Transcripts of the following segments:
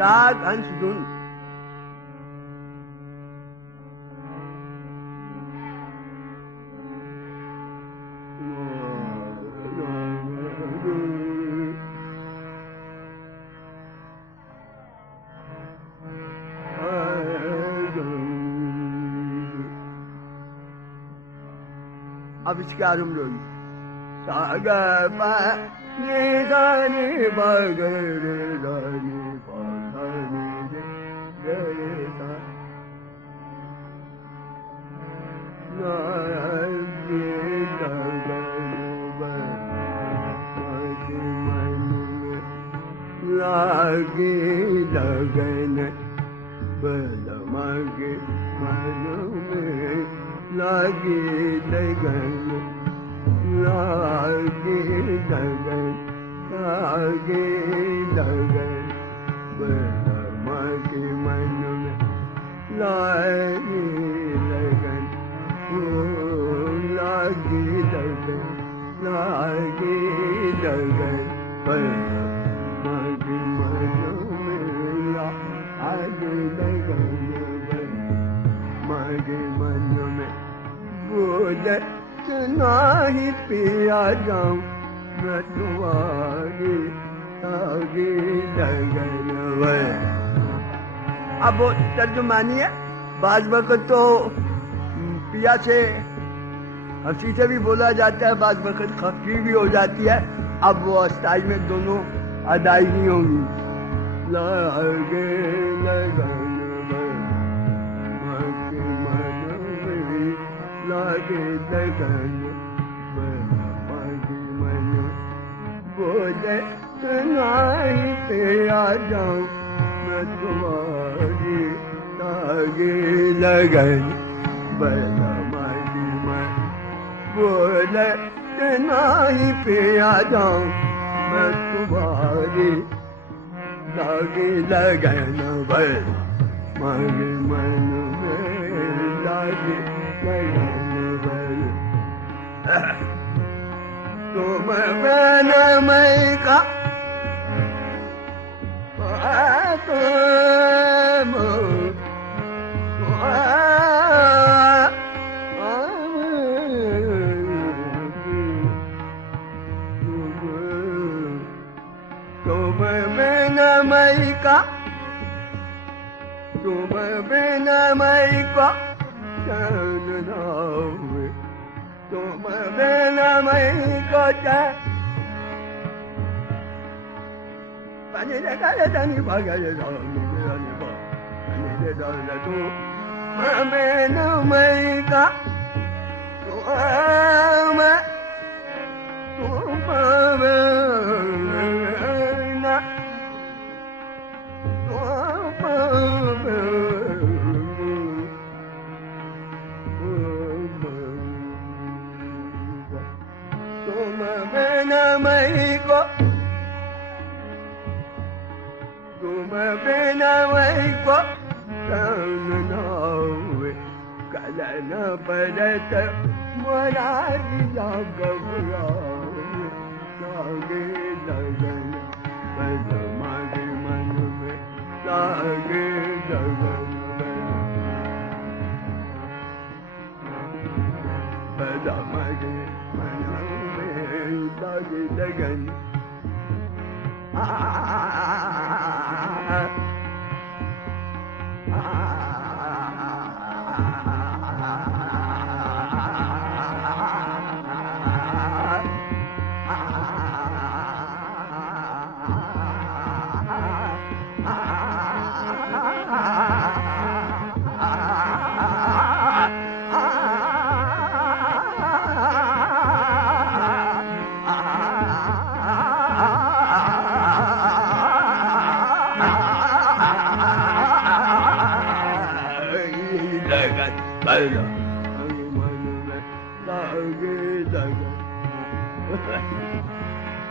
राग अंश धुन। अब इसके आरंभ होगी साग पा ने दाने बगरे दाने पाने रे सा नागे लगन बगे मन में लागे लगन बलमागे मन में लागे लगन लागे लगन लागे लगन बलमागे मन में लागे लगन लागे लगन लागे लगन बलमागे मन में लागे लगन मागे मन में बोले नहीं पिया जाऊं मैं तुम्हारी आगे लगन में। अब वो तर्जुमानी है। बाज वक़्त तो पिया से हंसी से भी बोला जाता है, बाज वक़्त खफी भी हो जाती है। अब वो अस्थाई में दोनों अदाई नहीं होंगी। लागे लगन लागे लगन मागे मन बोले नहीं पे आ जाऊं मैं तुम्हारी लागे लगन मागे मन बोले नहीं पे आ जाऊं मैं तुम्हारी लागे लगन मागे मन में लागे तुम बन मई का तुम बिन मई का तुम बिन मई का तुम बिना मई को पानी लगा जानी भागा तुम बिना मई का तुम बिना मई को तुम बिना मई को कल न पड़त मोरा लागे लगन मागे मन में लागे लगन मागे मन लागे लगन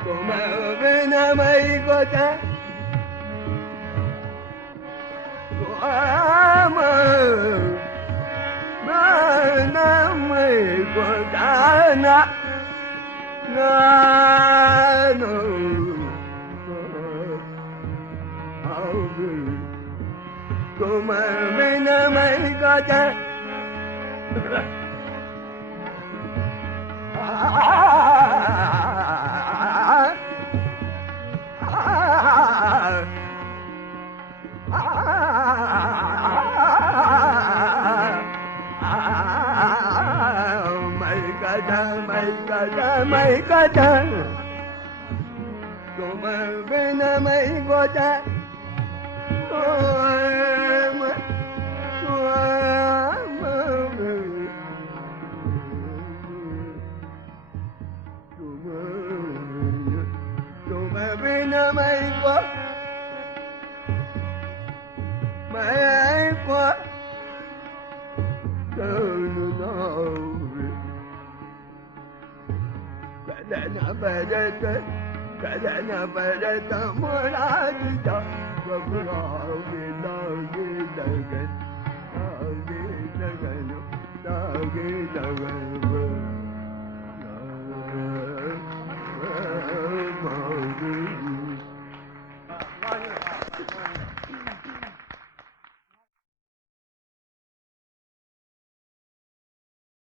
तुम बिना मई को बिना मई को जाना no तुम बिन मैं गजा मैं गजा तुम बिन मैं गजा तुम बिन मैं को कदन भरत मुराद दागे लगन दागे लगन दागे लगन